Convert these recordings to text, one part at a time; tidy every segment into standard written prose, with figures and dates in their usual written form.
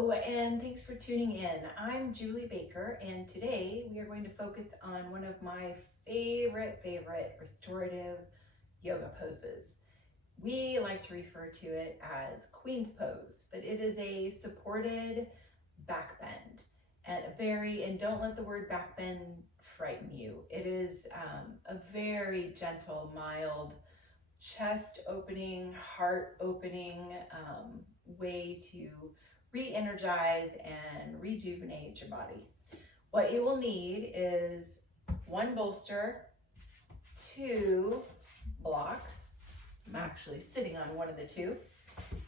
Hello, and thanks for tuning in. I'm Julie Baker, and today we are going to focus on one of my favorite restorative yoga poses. We like to refer to it as Queen's Pose, but it is a supported back bend and don't let the word back bend frighten you. It is a very gentle, mild, chest opening, heart opening way to re-energize and rejuvenate your body. What you will need is one bolster, two blocks. I'm actually sitting on one of the two.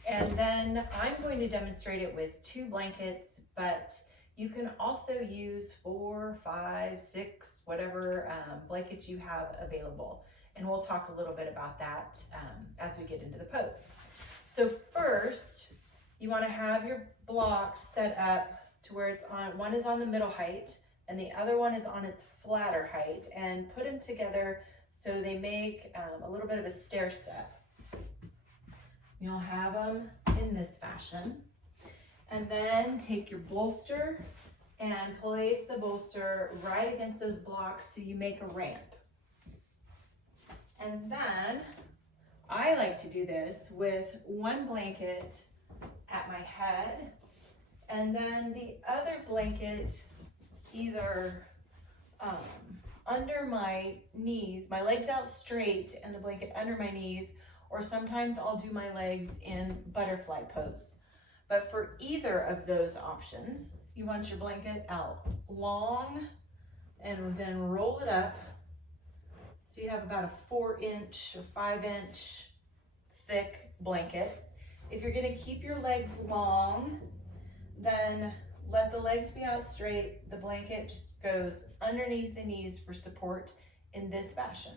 And then I'm going to demonstrate it with 2 blankets, but you can also use 4, 5, 6, whatever blankets you have available. And we'll talk a little bit about that as we get into the pose. So first, you want to have your blocks set up to where it's on, one is on the middle height and the other one is on its flatter height, and put them together so they make a little bit of a stair step. You'll have them in this fashion. And then take your bolster and place the bolster right against those blocks so you make a ramp. And then I like to do this with one blanket at my head and then the other blanket either under my knees, my legs out straight and the blanket under my knees, or sometimes I'll do my legs in butterfly pose. But for either of those options, you want your blanket out long and then roll it up. So you have about a 4-inch or 5-inch thick blanket. If you're gonna keep your legs long, then let the legs be out straight. The blanket just goes underneath the knees for support in this fashion.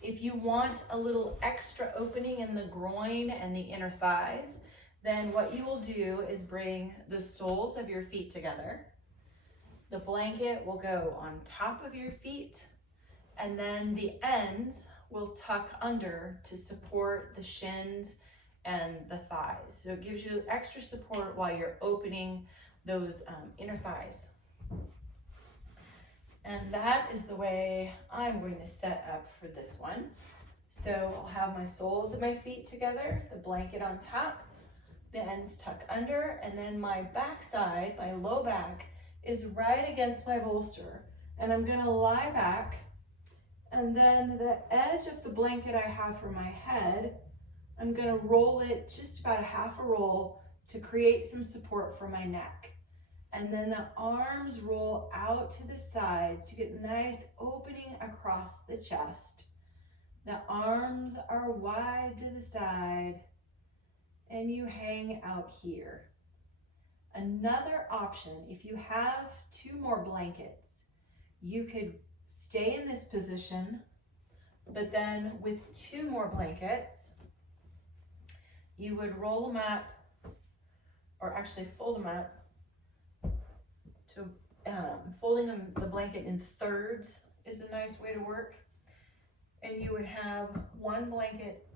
If you want a little extra opening in the groin and the inner thighs, then what you will do is bring the soles of your feet together. The blanket will go on top of your feet, and then the ends will tuck under to support the shins and the thighs. So it gives you extra support while you're opening those inner thighs. And that is the way I'm going to set up for this one. So I'll have my soles of my feet together, the blanket on top, the ends tuck under, and then my backside, my low back, is right against my bolster. And I'm gonna lie back, and then the edge of the blanket I have for my head, I'm gonna roll it just about a half a roll to create some support for my neck. And then the arms roll out to the sides to get a nice opening across the chest. The arms are wide to the side and you hang out here. Another option, if you have 2 more blankets, you could stay in this position, but then with 2 more blankets, you would roll them up, or actually fold them up, to folding the blanket in thirds is a nice way to work. And you would have one blanket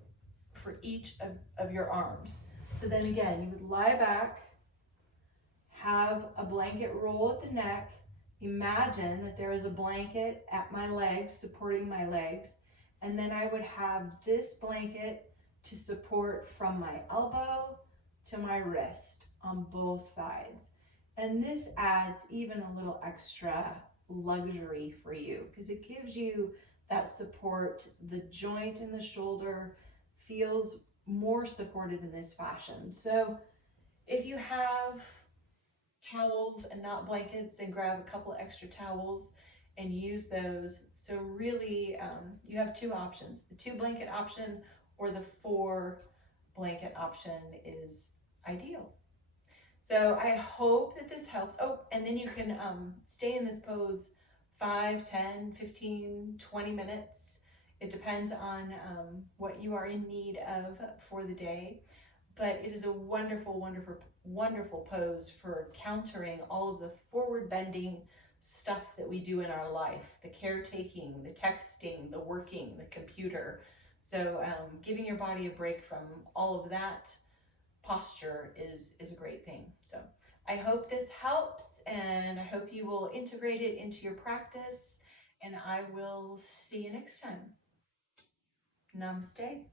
for each of your arms. So then again, you would lie back, have a blanket roll at the neck. Imagine that there is a blanket at my legs, supporting my legs. And then I would have this blanket to support from my elbow to my wrist on both sides. And this adds even a little extra luxury for you because it gives you that support. The joint in the shoulder feels more supported in this fashion. So if you have towels and not blankets, and grab a couple extra towels and use those. So really you have 2 options. The 2 blanket option or the 4 blanket option is ideal. So I hope that this helps. Oh, and then you can stay in this pose 5, 10, 15, 20 minutes. It depends on what you are in need of for the day. But it is a wonderful, wonderful, wonderful pose for countering all of the forward bending stuff that we do in our life, the caretaking, the texting, the working, the computer. So giving your body a break from all of that posture is a great thing. So I hope this helps, and I hope you will integrate it into your practice, and I will see you next time. Namaste.